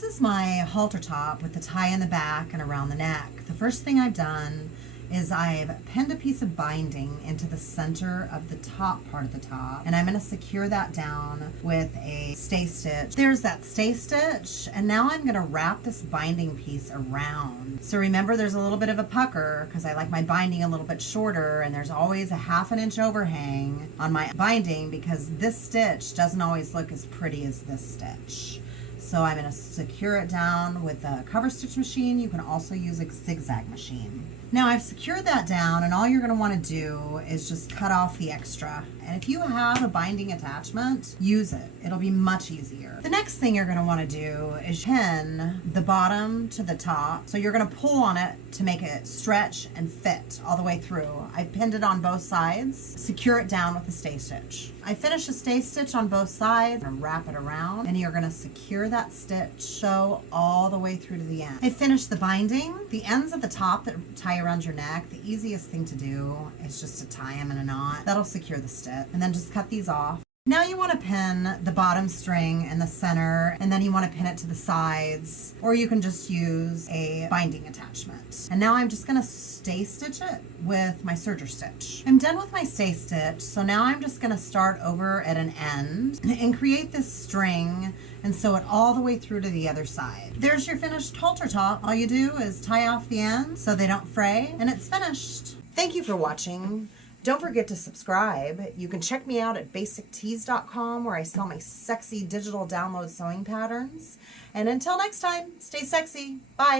This is my halter top with the tie in the back and around the neck. The first thing I've done is I've pinned a piece of binding into the center of the top part of the top, and I'm going to secure that down with a stay stitch. There's that stay stitch, and now I'm going to wrap this binding piece around. So remember, there's a little bit of a pucker because I like my binding a little bit shorter, and there's always a 1/2 inch overhang on my binding because this stitch doesn't always look as pretty as this stitch. So I'm going to secure it down with a cover stitch machine. You can also use a zigzag machine. Now I've secured that down, and all you're going to want to do is just cut off the extra. And if you have a binding attachment, use it. It'll be much easier. The next thing you're going to want to do is pin the bottom to the top. So you're going to pull on it to make it stretch and fit all the way through. I pinned it on both sides. Secure it down with a stay stitch. I finished a stay stitch on both sides and wrap it around, and you're going to secure that stitch so all the way through to the end. I finished the binding. The ends of the top that tie around your neck, the easiest thing to do is just to tie them in a knot. That'll secure the stitch, and then just cut these off. Now you want to pin the bottom string in the center, and then you want to pin it to the sides, or you can just use a binding attachment. And now I'm just going to stay stitch it with my serger stitch. I'm done with my stay stitch, so now I'm just going to start over at an end and create this string and sew it all the way through to the other side. There's your finished halter top. All you do is tie off the ends so they don't fray, and it's finished. Thank you for watching. Don't forget to subscribe. You can check me out at basictease.com, where I sell my sexy digital download sewing patterns. And until next time, stay sexy. Bye.